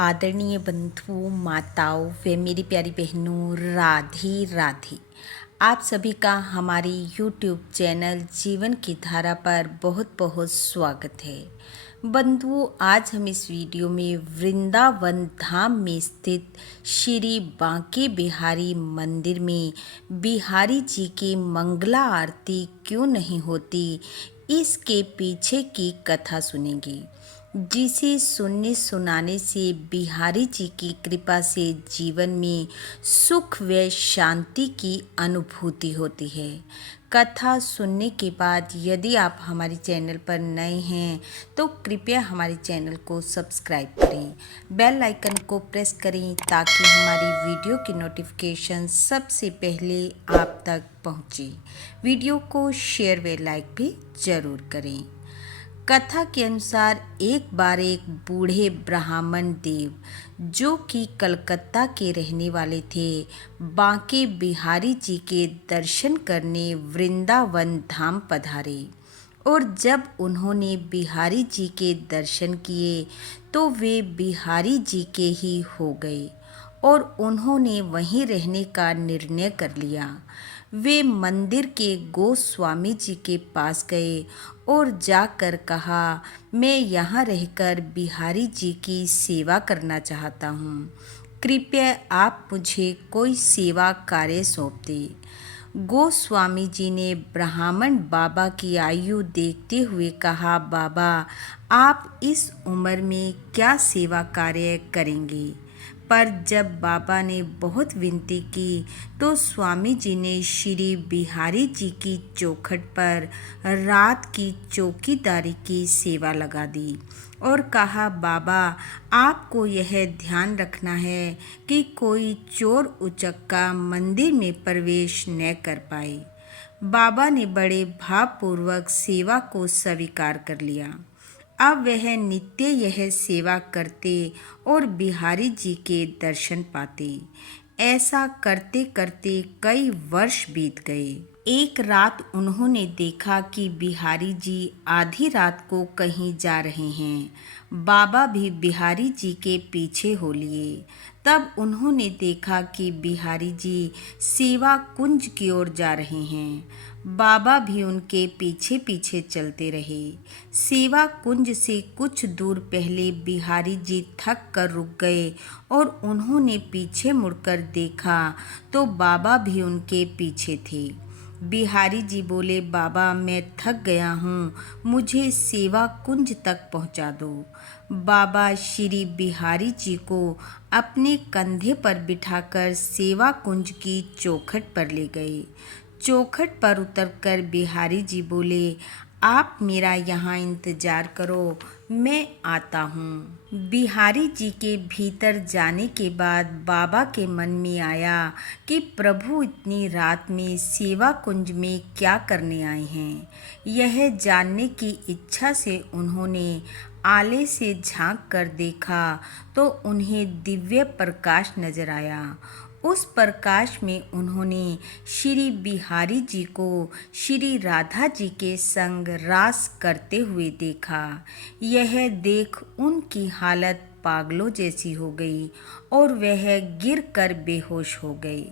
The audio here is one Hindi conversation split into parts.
आदरणीय बंधु माताओं व मेरी प्यारी बहनों, राधे राधे। आप सभी का हमारी YouTube चैनल जीवन की धारा पर बहुत बहुत स्वागत है। बंधुओं, आज हम इस वीडियो में वृंदावन धाम में स्थित श्री बांके बिहारी मंदिर में बिहारी जी की मंगला आरती क्यों नहीं होती, इसके पीछे की कथा सुनेंगे, जिसे सुनने सुनाने से बिहारी जी की कृपा से जीवन में सुख व शांति की अनुभूति होती है। कथा सुनने के बाद यदि आप हमारे चैनल पर नए हैं तो कृपया हमारे चैनल को सब्सक्राइब करें, बेल आइकन को प्रेस करें ताकि हमारी वीडियो की नोटिफिकेशन सबसे पहले आप तक पहुंचे। वीडियो को शेयर व लाइक भी ज़रूर करें। कथा के अनुसार एक बार एक बूढ़े ब्राह्मण देव, जो कि कलकत्ता के रहने वाले थे, बांके बिहारी जी के दर्शन करने वृंदावन धाम पधारे। और जब उन्होंने बिहारी जी के दर्शन किए तो वे बिहारी जी के ही हो गए और उन्होंने वहीं रहने का निर्णय कर लिया। वे मंदिर के गोस्वामी जी के पास गए और जाकर कहा, मैं यहाँ रहकर बिहारी जी की सेवा करना चाहता हूँ, कृपया आप मुझे कोई सेवा कार्य सौंप दें। गोस्वामी जी ने ब्राह्मण बाबा की आयु देखते हुए कहा, बाबा आप इस उम्र में क्या सेवा कार्य करेंगे। पर जब बाबा ने बहुत विनती की तो स्वामी जी ने श्री बिहारी जी की चौखट पर रात की चौकीदारी की सेवा लगा दी और कहा, बाबा आपको यह ध्यान रखना है कि कोई चोर उचक्का मंदिर में प्रवेश न कर पाए। बाबा ने बड़े भावपूर्वक सेवा को स्वीकार कर लिया। अब वह नित्य यह सेवा करते और बिहारी जी के दर्शन पाते। ऐसा करते करते कई वर्ष बीत गए। एक रात उन्होंने देखा कि बिहारी जी आधी रात को कहीं जा रहे हैं। बाबा भी बिहारी जी के पीछे हो लिए। तब उन्होंने देखा कि बिहारी जी सेवा कुंज की ओर जा रहे हैं। बाबा भी उनके पीछे पीछे चलते रहे। सेवा कुंज से कुछ दूर पहले बिहारी जी थक कर रुक गए और उन्होंने पीछे मुड़कर देखा तो बाबा भी उनके पीछे थे। बिहारी जी बोले, बाबा मैं थक गया हूँ, मुझे सेवा कुंज तक पहुँचा दो। बाबा श्री बिहारी जी को अपने कंधे पर बिठाकर सेवा कुंज की चौखट पर ले गए। चौखट पर उतरकर बिहारी जी बोले, आप मेरा यहाँ इंतजार करो, मैं आता हूँ। बिहारी जी के भीतर जाने के बाद बाबा के मन में आया कि प्रभु इतनी रात में सेवा कुंज में क्या करने आए हैं। यह जानने की इच्छा से उन्होंने आले से झांक कर देखा तो उन्हें दिव्य प्रकाश नजर आया। उस प्रकाश में उन्होंने श्री बिहारी जी को श्री राधा जी के संग रास करते हुए देखा। यह देख उनकी हालत पागलों जैसी हो गई और वह गिर कर बेहोश हो गए।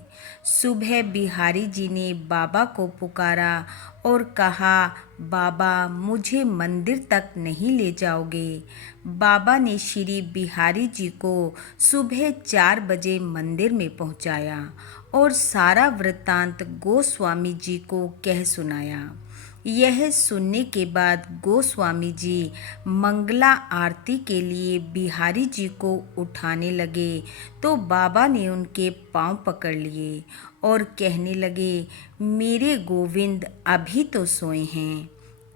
सुबह बिहारी जी ने बाबा को पुकारा और कहा, बाबा मुझे मंदिर तक नहीं ले जाओगे। बाबा ने श्री बिहारी जी को सुबह 4 बजे मंदिर में पहुंचाया और सारा वृत्तांत गोस्वामी जी को कह सुनाया। यह सुनने के बाद गोस्वामी जी मंगला आरती के लिए बिहारी जी को उठाने लगे तो बाबा ने उनके पांव पकड़ लिए और कहने लगे, मेरे गोविंद अभी तो सोए हैं।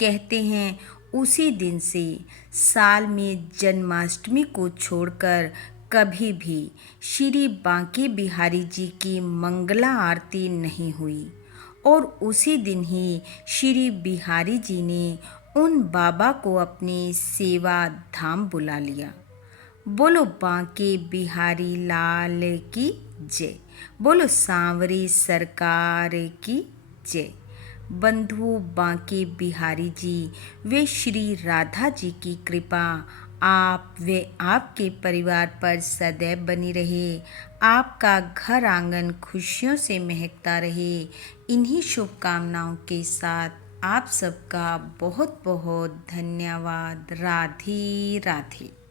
कहते हैं उसी दिन से साल में जन्माष्टमी को छोड़कर कभी भी श्री बांके बिहारी जी की मंगला आरती नहीं हुई और उसी दिन ही श्री बिहारी जी ने उन बाबा को अपने सेवा धाम बुला लिया। बोलो बांके बिहारी लाल की जय। बोलो सांवरी सरकार की जय। बंधु बांके बिहारी जी वे श्री राधा जी की कृपा आप वे आपके परिवार पर सदैव बनी रहे। आपका घर आंगन खुशियों से महकता रहे। इन्हीं शुभकामनाओं के साथ आप सबका बहुत बहुत धन्यवाद। राधे राधे।